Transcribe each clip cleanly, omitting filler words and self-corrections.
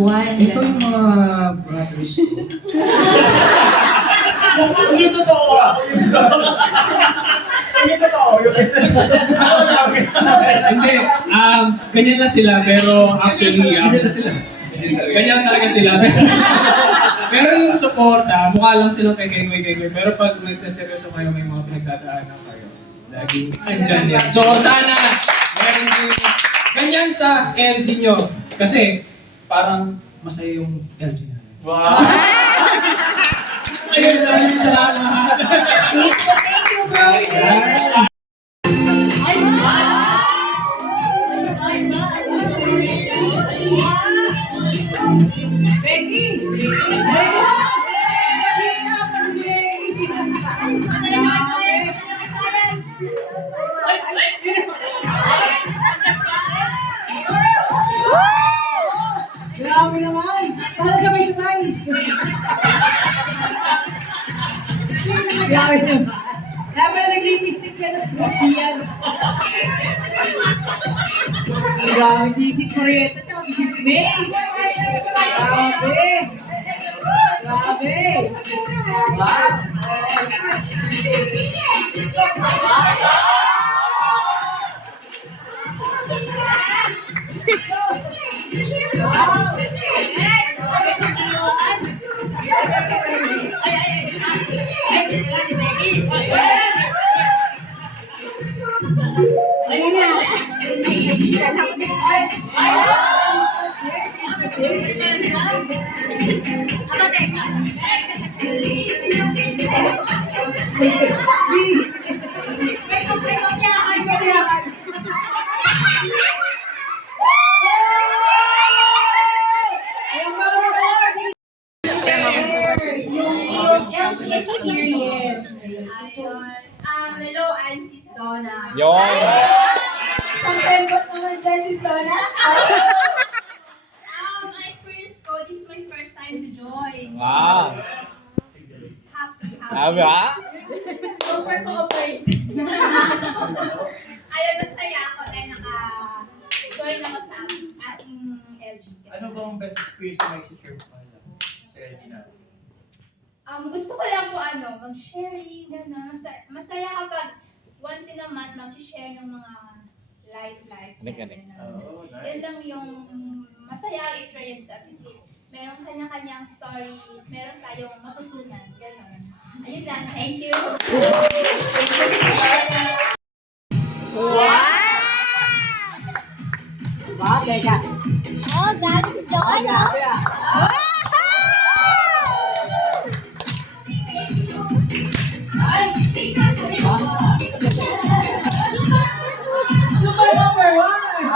buwan. Ito yung mga brothers ko. Hindi totoo. Hindi totoo. Hindi, ganyan na sila, pero actually, ganyan talaga sila. Pero yung suporta, mukha lang silang kay pero pag nagsaseryoso kayo, may mga pinagdadaanan kayo. Laging andyan yan. So sana, meron din ganyan sa LG nyo. Kasi parang masaya yung LG na. Wow! Ayun lang, salamat. Thank you, bro. Grabe naman! Para sabay-sabay! Grabe naman! Grabe na nag-lipstick ka na sa yan. Grabe, Mrs. Marietta, Mrs. May! Grabe! Grabe! Wow! Experience. Hello, I'm Sis Donna. Yon! Isang pembot naman dyan si Sona. Ang experience ko, this is my first time to join. Wow! Happy. Grabe ha? Super cooperate. Ayun, masaya ako dahil naka-join ako sa ating LG. Ano ba ang best experience na may share mo sa LG na? Gusto ko lang po mag-sharing, gano'n. Masaya kapag once in a month mag-share ng mga life. Oh, nice. Yun lang yung masaya ang experience ko. Kasi meron kanya-kanyang story, meron tayong matutunan. Gano'n. Ayun lang. Thank you. Wow, teka. Oh, grabe si Joy. Grabe ah. Super number one!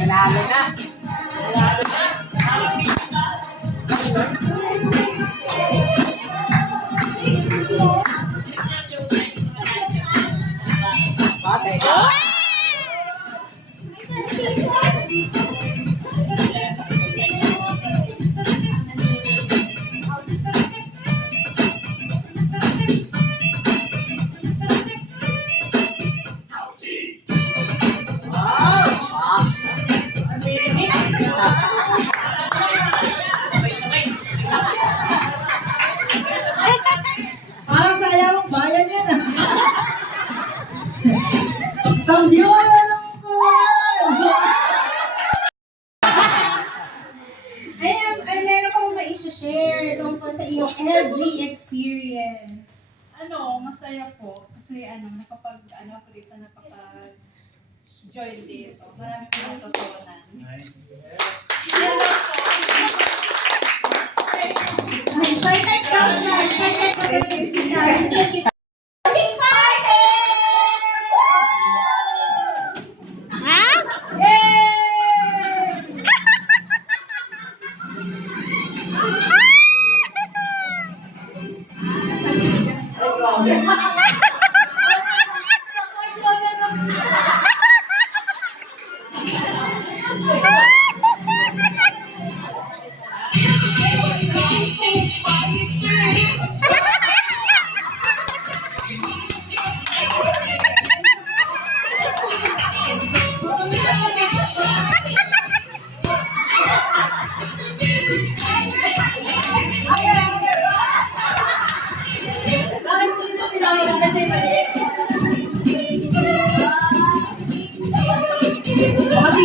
Nanalo na. Parang sa ayawang bayan yan ah. Tambiola ng Ay, meron ka mo ma-share tungkol sa iyong LG experience. Masaya po. Kasi nakapag-join dito. Marami po natutunan. Nice. Try test daw siya. Try test daw siya. Sing party!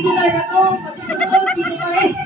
dito talaga to. Pati dito pa rin.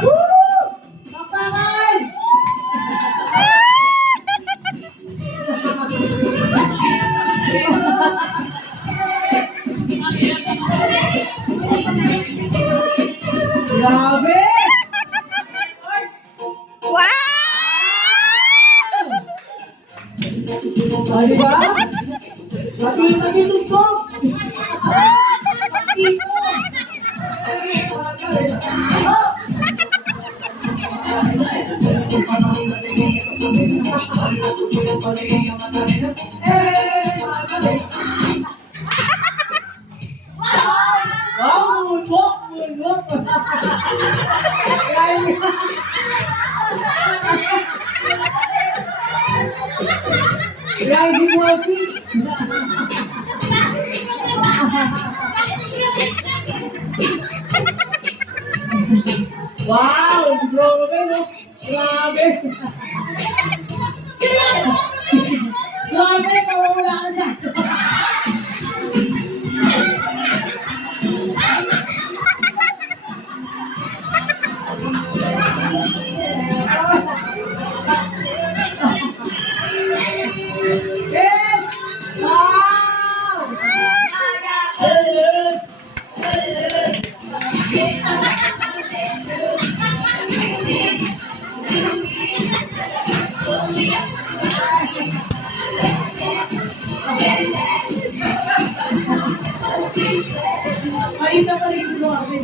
Woo! Kapakal! Grabe! Ah, di ba? Mati tugtog! Dito! Wow, moonwalk! Rising walking! Wow! Grabe, no? Grabe! Grabe, mawawala ka dyan! Yes! Wow! Marita pala yung grabe.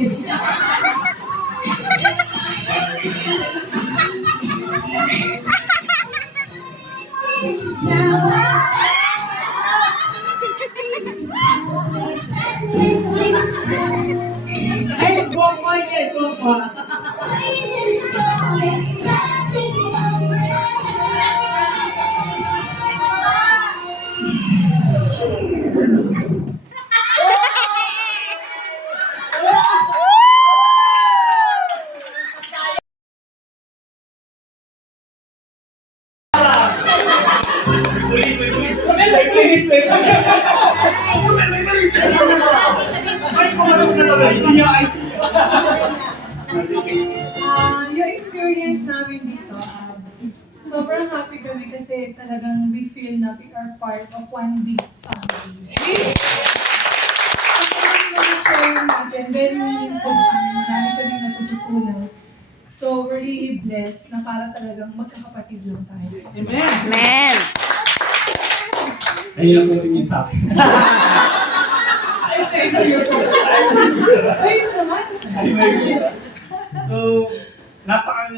Ay, guwapo yan, guwapo. Yung experience namin dito, sobrang happy kami kasi talagang we feel na we are part of one big family. Sobrang natin, very meaningful sa amin. Marami kami natututunan. So, we're really blessed na para talagang magkakapatid lang tayo. Amen. Ayun po tingin sa akin. Ayun naman! So, napaka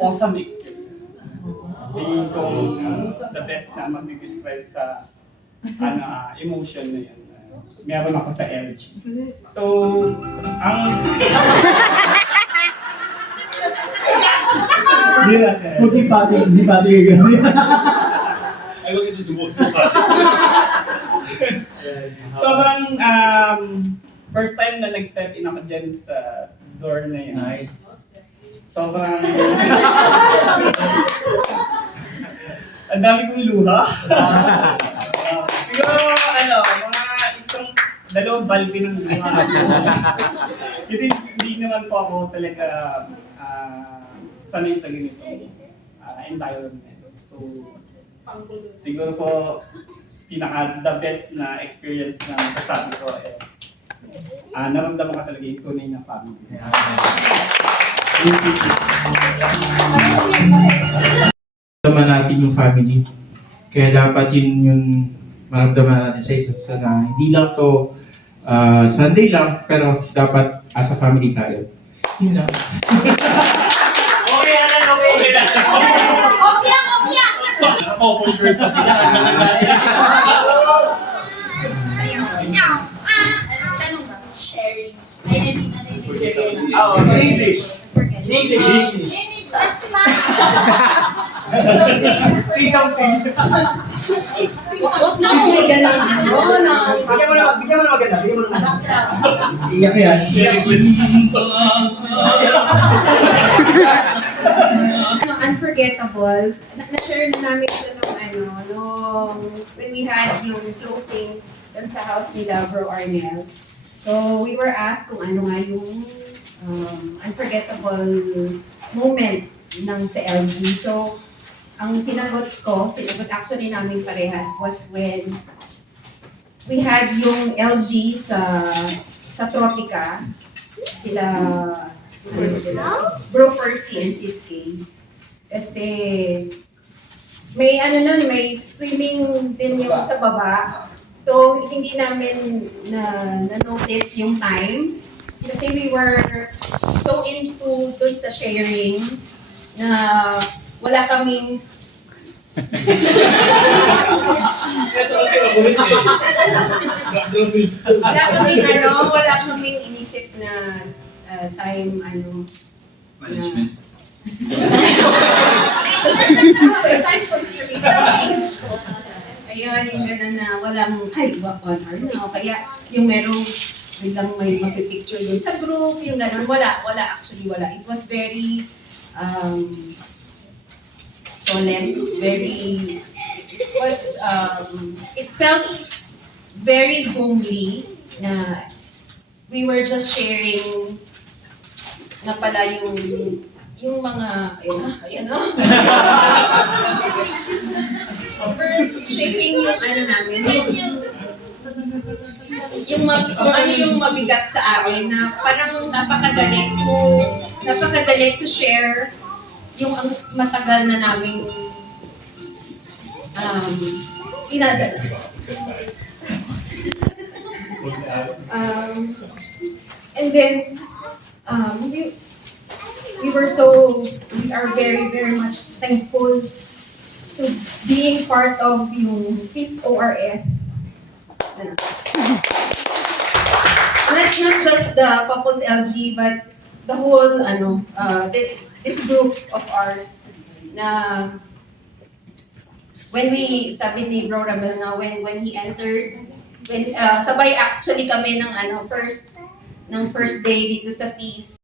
awesome experience. Tingin ko the best na mag-describe sa emotion na yan. Meron ako sa LG. So, ang... Hindi natin. Hindi pati gano'n. Ay, wag yung susubok sa pati. Sobrang, first time na nag-step in ako dyan sa door na yun. Nice. Sobrang... Ang dami kong luha. Siguro, mga dalawang balde ng luha. Kasi hindi naman po ako talaga sanay sa ganito environment. So, siguro po, the best na experience na masasabi ko naramdaman ka talaga yung tunay na family. Maramdaman natin yung family. Kaya dapat yun yung maramdaman natin sa isa't isa na hindi lang to Sunday lang, pero dapat as a family tayo. Yun lang. Okay lang. Naka-focus shirt pa sila. Tanong ba? Sharing. I mean, English. English. That's fine. Say something. Huwag na kung may ganun. Oo na. Bigyan mo na maganda. Iyak yan. Unforgettable. Na-share na namin ito nung when we had yung closing dun sa house nila, Bro Arnel. So, we were asked kung ano nga yung unforgettable moment ng sa LG. So, ang sinagot actually namin parehas was when we had yung LG sa Tropica, sila Bro Percy and Sis Kay. Kasi may may swimming din yung sa baba. So, hindi namin na-notice yung time. Kasi we were so into dun sa sharing na wala kaming wala kaming inisip na time Management. time constraint. Ayun, yung gano'n na walang, on or no. Kaya yung merong biglang may mapipicture dun sa group, yung gano'n. Wala. It was very solemn, it felt very homely na we were just sharing na pala yung mga, ayan o. We're sharing yung namin, yung mabigat sa amin na parang napakadali to share yung ang matagal na naming inadala. And then, we are very, very much thankful to being part of yung FIST ORS. Not just the couples LG, but the whole, this group of ours na when sabi ni Bro Ramel nga, when he entered, sabay actually kami ng first day dito sa FIST.